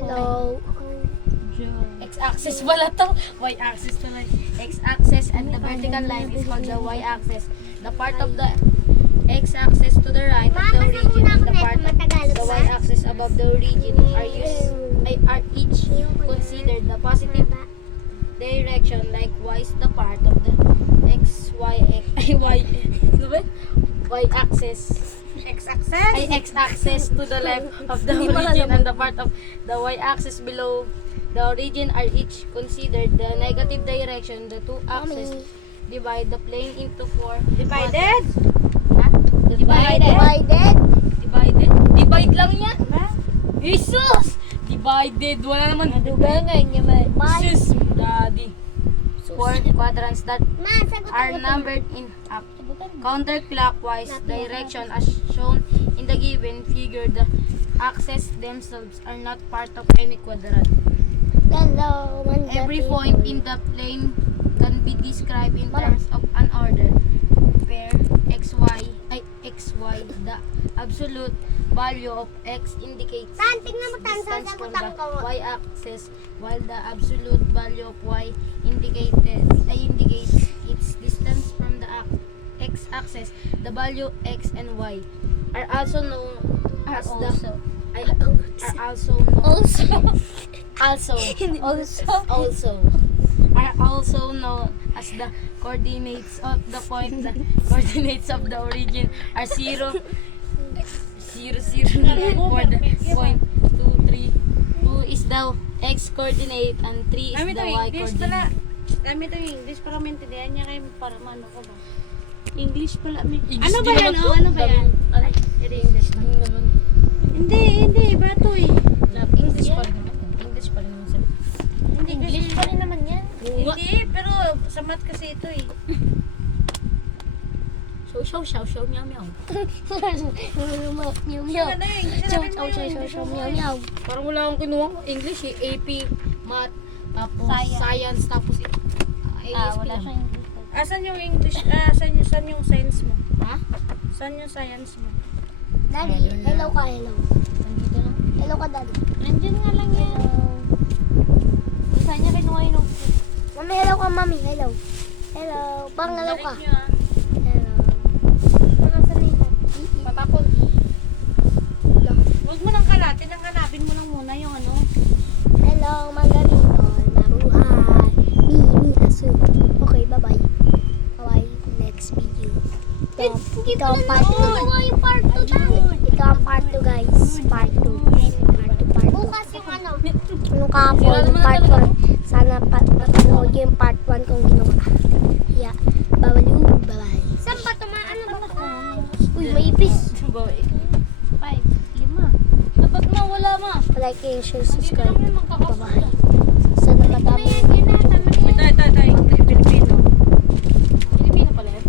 Hello. X-axis pala to. Y-axis to line. X-axis and the vertical line is called the Y-axis. The part of the X-axis to the right of the origin and the part of the Y-axis above the origin are each considered the positive direction. Likewise, the part of the Y-axis X-axis to the left of the origin and the part of the Y-axis below the origin are each considered the negative direction. The two axes divide the plane into four. Divided? Ha? Divided. Divide lang yan. Jesus! Divided. Wala naman. Jesus, daddy. Four quadrants that are numbered in up counterclockwise direction as shown in the given figure. The axes themselves are not part of any quadrant. Every point in the plane can be described in terms of an order pair xy. The absolute value of x indicates distance from the y-axis, while the absolute value of y indicates its distance from the x-axis. The value x and y are also known as known as the coordinates of the point. The coordinates of the origin are 0, 0, 0 for the point 2, 3. 2 is the x coordinate and 3 is the y coordinate. Kami ito yung English para maintindihan niya kayo para ano ko ba? English pala. Ano English ba yan? naman to. Ano ba yan? Ay, English naman. Hindi, iba to eh. English pa rin naman. English pa rin naman sir. English pa rin naman yan. Hindi, pero sa math kasi ito eh. Show, meow, meow. Meow. Parang wala akong kinuha. English eh. AP, math, tapos science, tapos ASP Wala lang. siyang English. Asan yung English? Saan yung science mo? Ha? Saan yung science mo? Daddy, hello ka, hello. Nandito lang. Hello ka, Daddy. Nandiyan nga lang yan. Saan niya kinuha yung notebook? Mami, hello ka, Mami. Hello. Hello. Bang, hello ka. Hello. Saan na yung Patapon. Huwag mo nang kalatin, ang hanapin mo lang muna yung ano. Hello, magandang mabuhay. Mimi aso. Okay, bye-bye. Bye-bye. Next video. Ito ang part 2. Ito ang part 2, guys. Part 2. Bukas yung ano. Nung kahapon, yung part 1. Sana patanood yung part 1 kung ginawa. Yeah. Bye-bye. Saan ba ito? Ano ba ito? Uy, may ipis. 5, 5. Dapat mawala ma. Like and share, subscribe. Bye-bye. Sana madami. Ito. Pilipino. Pilipino pala yan.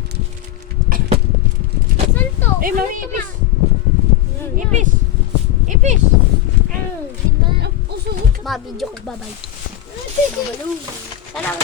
Saan to? Eh, mami, ipis. Ipis. Ba, video ko. Bye-bye. Sana